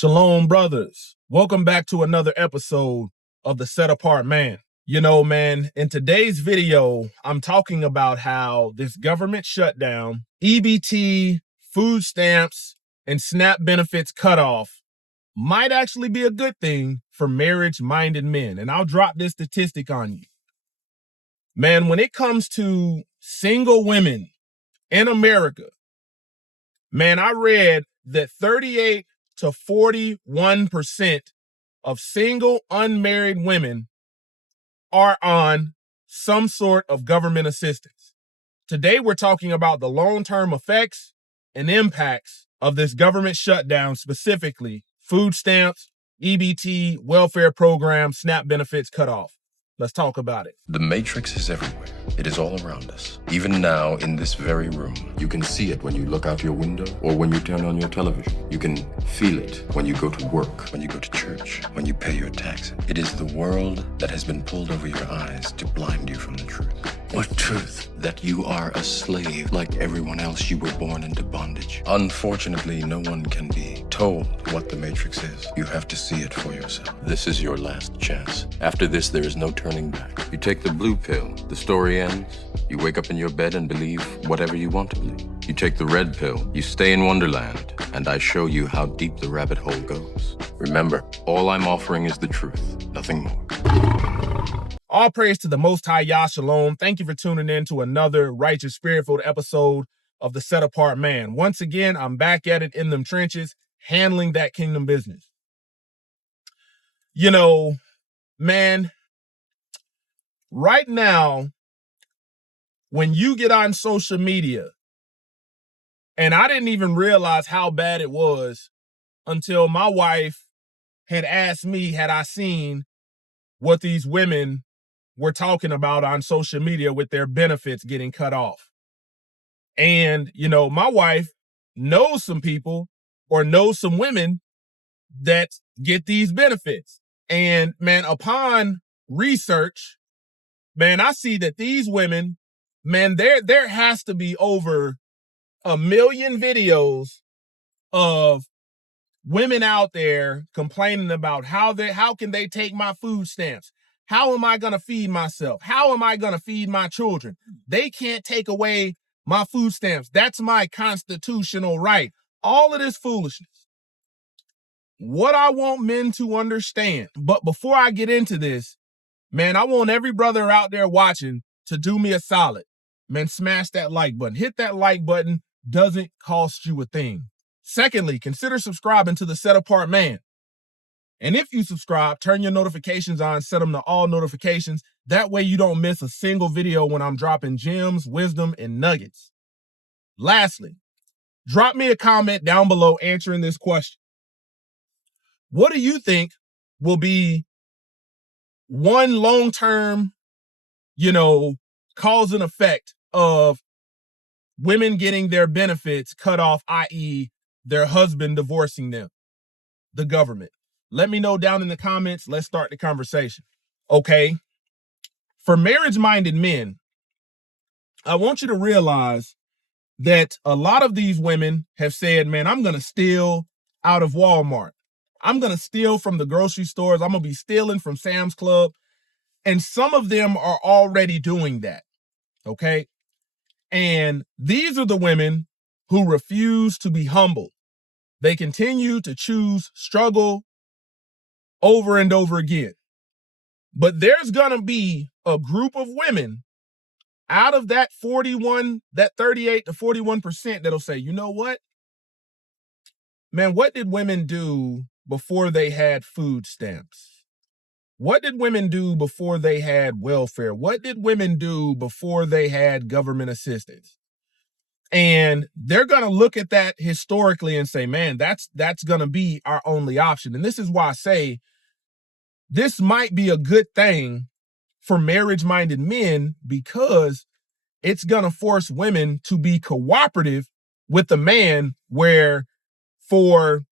Shalom, brothers. Welcome back to another episode of The Set Apart Man. You know, man, in today's video, I'm talking about how this government shutdown, EBT, food stamps, and SNAP benefits cutoff might actually be a good thing for marriage-minded men. And I'll drop this statistic on you. Man, when it comes to single women in America, man, I read that 38 to 41% of single unmarried women are on some sort of government assistance. Today, we're talking about the long-term effects and impacts of this government shutdown, specifically food stamps, EBT, welfare program, SNAP benefits cut off. Let's talk about it. The Matrix is everywhere. It is all around us. Even now, in this very room. You can see it when you look out your window or when you turn on your television. You can feel it when you go to work, when you go to church, when you pay your taxes. It is the world that has been pulled over your eyes to blind you from the truth. What truth? That you are a slave. Like everyone else, you were born into bondage. Unfortunately, no one can be told what the Matrix is. You have to see it for yourself. This is your last chance. After this, there is no turning back. You take the blue pill. The story ends. You wake up in your bed and believe whatever you want to believe. You take the red pill. You stay in Wonderland, and I show you how deep the rabbit hole goes. Remember, all I'm offering is the truth, nothing more. All praise to the Most High Yah Shalom. Thank you for tuning in to another righteous, spirit-filled episode of The Set Apart Man. Once again, I'm back at it in them trenches, handling that kingdom business. You know, man, right now, when you get on social media, and I didn't even realize how bad it was until my wife had asked me, had I seen what these women were talking about on social media with their benefits getting cut off. And, you know, my wife knows some people or knows some women that get these benefits. And, man, upon research, man, I see that these women, man, there has to be over 1 million videos of women out there complaining about how can they take my food stamps? How am I going to feed myself? How am I going to feed my children? They can't take away my food stamps. That's my constitutional right. All of this foolishness. What I want men to understand, but before I get into this, man, I want every brother out there watching to do me a solid. Man, smash that like button. Hit that like button. Doesn't cost you a thing. Secondly, consider subscribing to The Set Apart Man. And if you subscribe, turn your notifications on, set them to all notifications. That way you don't miss a single video when I'm dropping gems, wisdom, and nuggets. Lastly, drop me a comment down below answering this question. What do you think will be one long-term, cause and effect of women getting their benefits cut off, i.e., their husband divorcing them, the government? Let me know down in the comments. Let's start the conversation. Okay. For marriage-minded men, I want you to realize that a lot of these women have said, man, I'm going to steal out of Walmart. I'm going to steal from the grocery stores. I'm going to be stealing from Sam's Club. And some of them are already doing that. Okay. And these are the women who refuse to be humbled. They continue to choose struggle over and over again. But there's going to be a group of women out of that 38 to 41% that'll say, you know what? Man, what did women do before they had food stamps? What did women do before they had welfare? What did women do before they had government assistance? And they're going to look at that historically and say, man, that's going to be our only option. And this is why I say this might be a good thing for marriage-minded men, because it's going to force women to be cooperative with the man, where for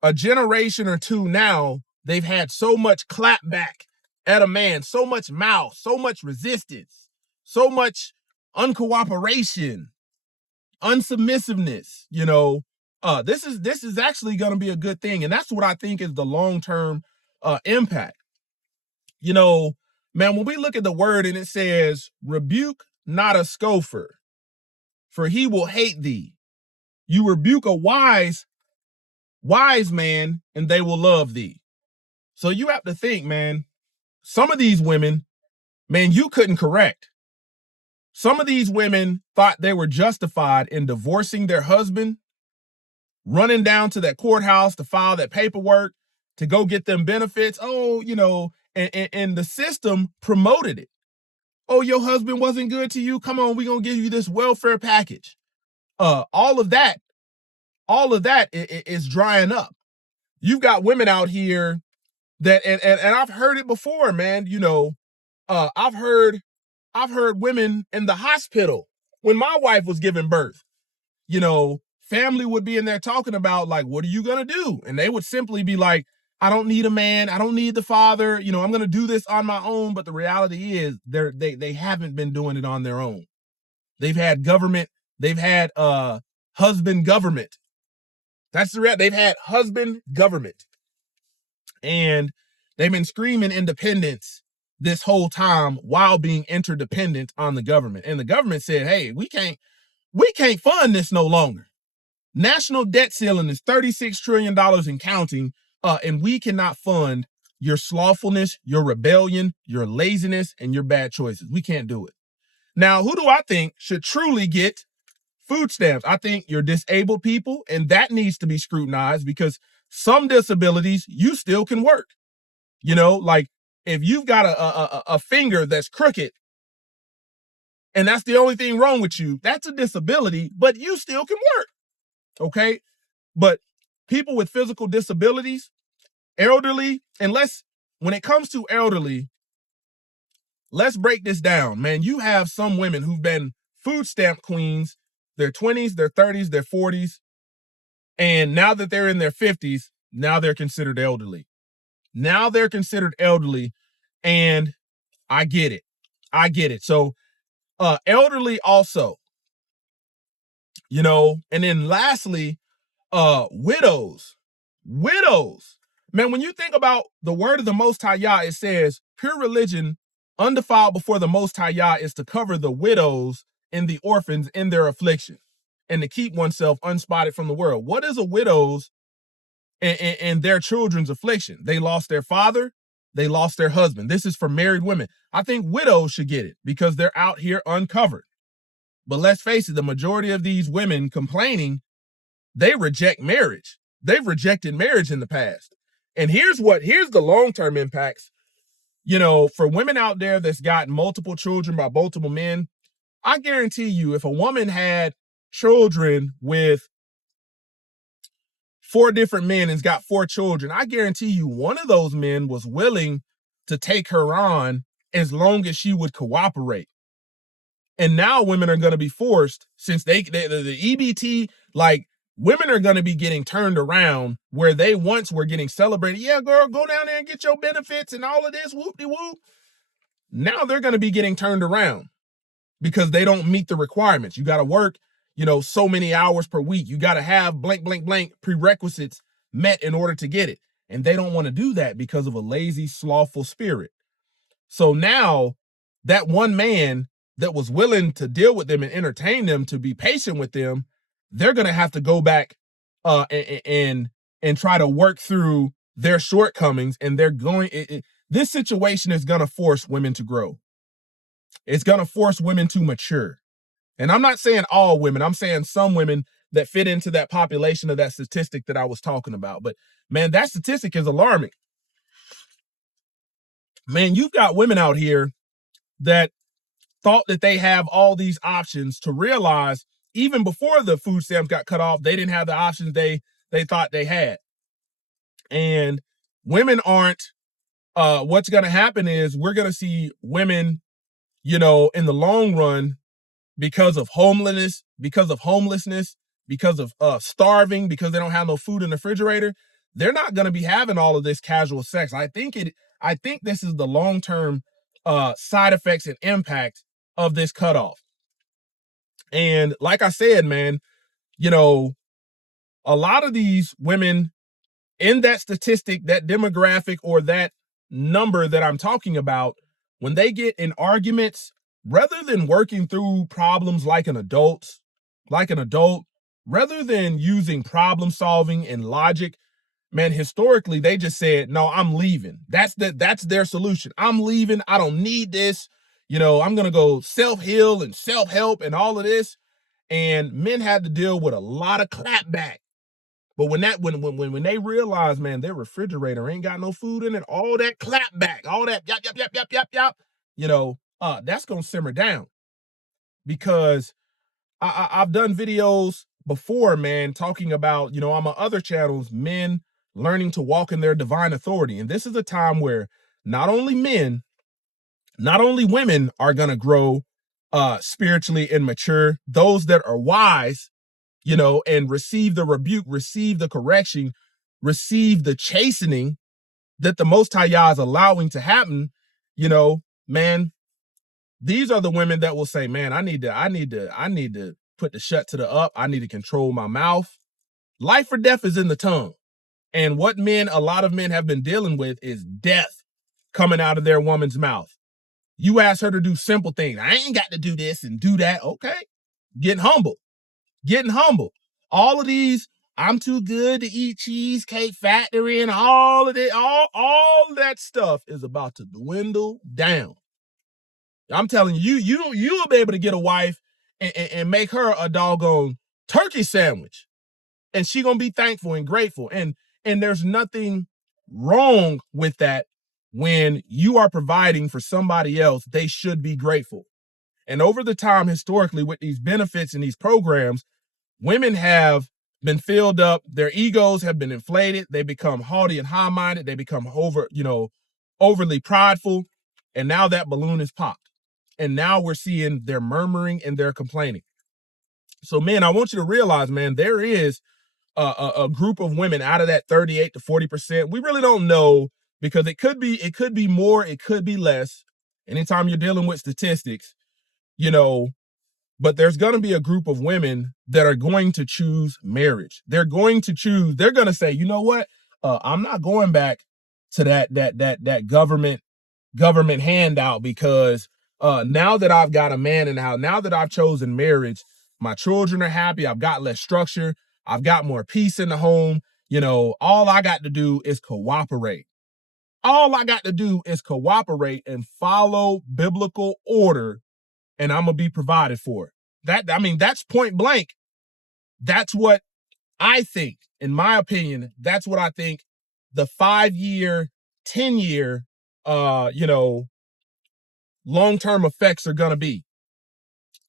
a generation or two now, they've had so much clapback at a man, so much mouth, so much resistance, so much uncooperation, unsubmissiveness, this is actually going to be a good thing. And that's what I think is the long-term impact. You know, man, when we look at the word and it says, rebuke not a scoffer, for he will hate thee. You rebuke a wise man, and they will love thee. So you have to think, man, some of these women, man, you couldn't correct. Some of these women thought they were justified in divorcing their husband, running down to that courthouse to file that paperwork, to go get them benefits. Oh, you know, and the system promoted it. Oh, your husband wasn't good to you. Come on, we're going to give you this welfare package. All of that is drying up. You've got women out here that, and I've heard it before, man. You know, I've heard women in the hospital when my wife was giving birth. You know, family would be in there talking about, like, what are you gonna do? And they would simply be like, I don't need a man, I don't need the father. You know, I'm gonna do this on my own. But the reality is, they haven't been doing it on their own. They've had government. They've had husband government. That's the reality. They've had husband government. And they've been screaming independence this whole time while being interdependent on the government. And the government said, hey, we can't fund this no longer. National debt ceiling is $36 trillion and counting, and we cannot fund your slothfulness, your rebellion, your laziness, and your bad choices. We can't do it. Now, who do I think should truly get food stamps? I think your disabled people, and that needs to be scrutinized, because some disabilities, you still can work. You know, like if you've got a finger that's crooked and that's the only thing wrong with you, that's a disability, but you still can work. Okay. But people with physical disabilities, elderly, when it comes to elderly, let's break this down, man. You have some women who've been food stamp queens, their 20s, their 30s, their 40s. And now that they're in their 50s, now they're considered elderly. And I get it. So, elderly also, you know, and then lastly, widows. Man, when you think about the word of the Most High Yah, it says, pure religion, undefiled before the Most High Yah, is to cover the widows and the orphans in their affliction, and to keep oneself unspotted from the world. What is a widow's and their children's affliction? They lost their father, they lost their husband. This is for married women. I think widows should get it because they're out here uncovered. But let's face it, the majority of these women complaining, they reject marriage. They've rejected marriage in the past. And here's the long-term impacts. You know, for women out there that's got multiple children by multiple men, I guarantee you, if a woman had children with 4 different men and's got 4 children, I guarantee you one of those men was willing to take her on as long as she would cooperate. And now women are going to be forced, since the EBT, like, women are going to be getting turned around where they once were getting celebrated. Yeah, girl, go down there and get your benefits and all of this, whoop-de-whoop. Now they're going to be getting turned around because they don't meet the requirements. You got to work, you know, so many hours per week. You got to have blank, blank, blank prerequisites met in order to get it. And they don't want to do that because of a lazy, slothful spirit. So now that one man that was willing to deal with them and entertain them, to be patient with them, they're going to have to go back and try to work through their shortcomings. And this situation is going to force women to grow. It's going to force women to mature. And I'm not saying all women. I'm saying some women that fit into that population of that statistic that I was talking about. But man, that statistic is alarming. Man, you've got women out here that thought that they have all these options, to realize even before the food stamps got cut off, they didn't have the options they thought they had. And women aren't, what's going to happen is we're going to see women, you know, in the long run, because of homelessness, because of starving, because they don't have no food in the refrigerator, they're not going to be having all of this casual sex. I think this is the long-term side effects and impact of this cutoff. And like I said, man, you know, a lot of these women in that statistic, that demographic, or that number that I'm talking about, when they get in arguments, rather than working through problems like an adult, rather than using problem solving and logic, man, historically, they just said, no, I'm leaving. That's their solution. I'm leaving. I don't need this. I'm going to go self-heal and self-help and all of this. And men had to deal with a lot of clapback. But when they realize, man, their refrigerator ain't got no food in it, all that clapback, all that yap, yap, yap, yap, yap, yap, that's going to simmer down. Because I've done videos before, man, talking about, on my other channels, men learning to walk in their divine authority. And this is a time where not only men, not only women are going to grow spiritually and mature, those that are wise, and receive the rebuke, receive the correction, receive the chastening that the Most High Yah is allowing to happen, man, these are the women that will say, man, I need to put the shut to the up. I need to control my mouth. Life or death is in the tongue. And what a lot of men have been dealing with is death coming out of their woman's mouth. You ask her to do simple things. I ain't got to do this and do that. Okay. Getting humble. All of these, I'm too good to eat Cheesecake Factory and all of it, all that stuff is about to dwindle down. I'm telling you, you'll be able to get a wife and make her a doggone turkey sandwich. And she gonna be thankful and grateful. And there's nothing wrong with that. When you are providing for somebody else, they should be grateful. And over the time, historically, with these benefits and these programs, women have been filled up. Their egos have been inflated. They become haughty and high-minded. They become overly prideful. And now that balloon is popped. And now we're seeing their murmuring and their complaining. So, men, I want you to realize, man, there is a group of women out of that 38 to 40%. We really don't know, because it could be more, it could be less. Anytime you're dealing with statistics, but there's going to be a group of women that are going to choose marriage. They're going to say, you know what? I'm not going back to that government handout, because now that I've got a man in the house, now that I've chosen marriage, my children are happy. I've got less structure. I've got more peace in the home. All I got to do is cooperate. All I got to do is cooperate and follow biblical order, and I'm going to be provided for. That's point blank. That's what I think. In my opinion, that's what I think the 5-year, 10-year, long-term effects are going to be.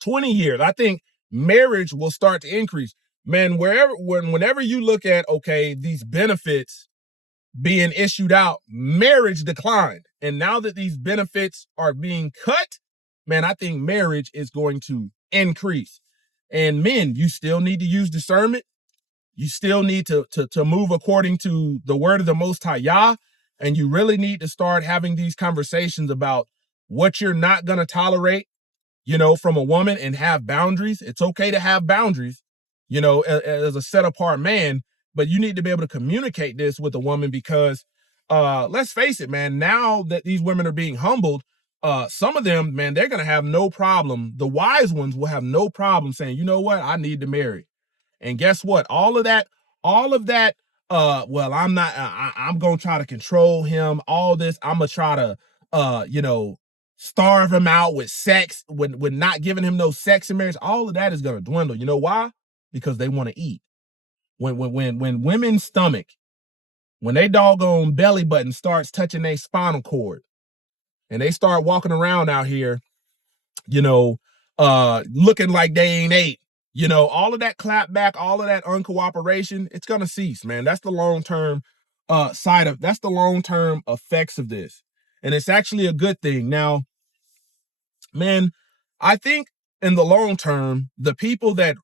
20 years, I think marriage will start to increase. Man, whenever you look at, okay, these benefits being issued out, marriage declined. And now that these benefits are being cut, man, I think marriage is going to increase. And men, you still need to use discernment. You still need to move according to the word of the Most High Yah. And you really need to start having these conversations about what you're not going to tolerate, from a woman, and have boundaries. It's okay to have boundaries, as a set apart man. But you need to be able to communicate this with a woman, because let's face it, man, now that these women are being humbled, some of them, man, they're going to have no problem. The wise ones will have no problem saying, you know what, I need to marry. And guess what? All of that, well, I'm going to try to control him. All this, I'm going to try to, starve him out with sex, with not giving him no sex in marriage. All of that is going to dwindle. You know why? Because they want to eat. When women's stomach, when they doggone belly button starts touching their spinal cord, and they start walking around out here, looking like they ain't ate, all of that clap back, all of that uncooperation, it's gonna cease, man. That's the long-term that's the long-term effects of this. And it's actually a good thing. Now, man, I think in the long term, the people that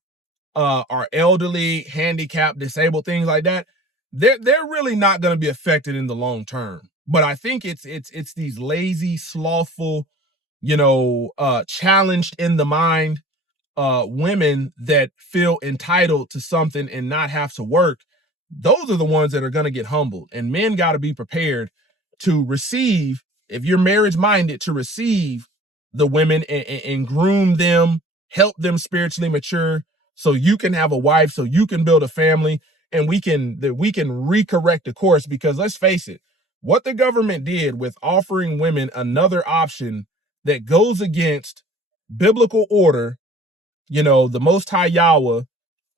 are elderly, handicapped, disabled, things like that, they're really not going to be affected in the long term. But I think it's these lazy, slothful, challenged in the mind, women that feel entitled to something and not have to work, those are the ones that are going to get humbled. And men got to be prepared to receive, if you're marriage minded, to receive the women and groom them, help them spiritually mature so you can have a wife, so you can build a family, and we can recorrect the course. Because let's face it, what the government did with offering women another option that goes against biblical order, you know, the Most High Yahweh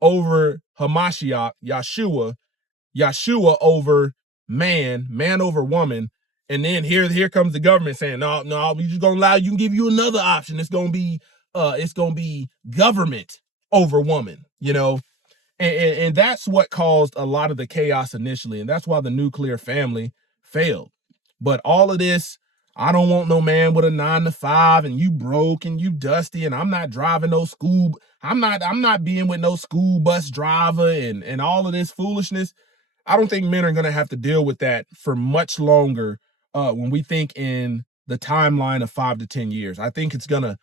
over Hamashiach, Yahshua over man over woman. And then here comes the government saying, no, we just gonna allow you, can give you another option. It's gonna be government over woman, you know. And that's what caused a lot of the chaos initially. And that's why the nuclear family failed. But all of this, I don't want no man with a 9-to-5 and you broke and you dusty and I'm not driving no school. I'm not being with no school bus driver and all of this foolishness. I don't think men are going to have to deal with that for much longer when we think in the timeline of 5 to 10 years. I think it's going to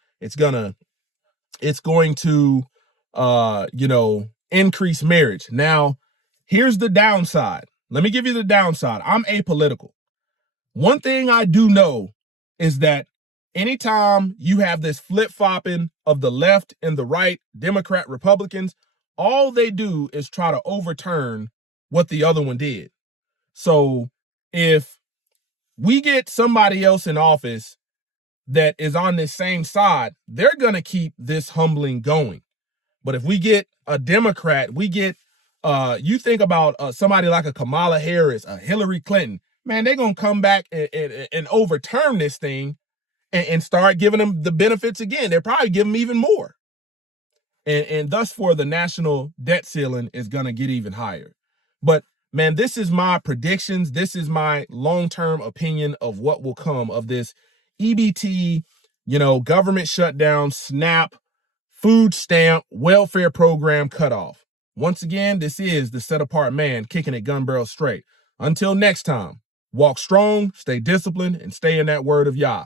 increase marriage. Now, here's the downside. Let me give you the downside. I'm apolitical. One thing I do know is that anytime you have this flip-flopping of the left and the right, Democrat, Republicans, all they do is try to overturn what the other one did. So if we get somebody else in office that is on this same side, they're going to keep this humbling going. But if we get a Democrat, we get, you think about somebody like a Kamala Harris, a Hillary Clinton, man, they're going to come back and overturn this thing and start giving them the benefits again. They'll probably give them even more. And thus for the national debt ceiling is going to get even higher. But man, this is my predictions. This is my long-term opinion of what will come of this EBT, government shutdown, SNAP, food stamp, welfare program cutoff. Once again, this is the Set Apart Man kicking it gun barrel straight. Until next time, walk strong, stay disciplined, and stay in that word of Yah.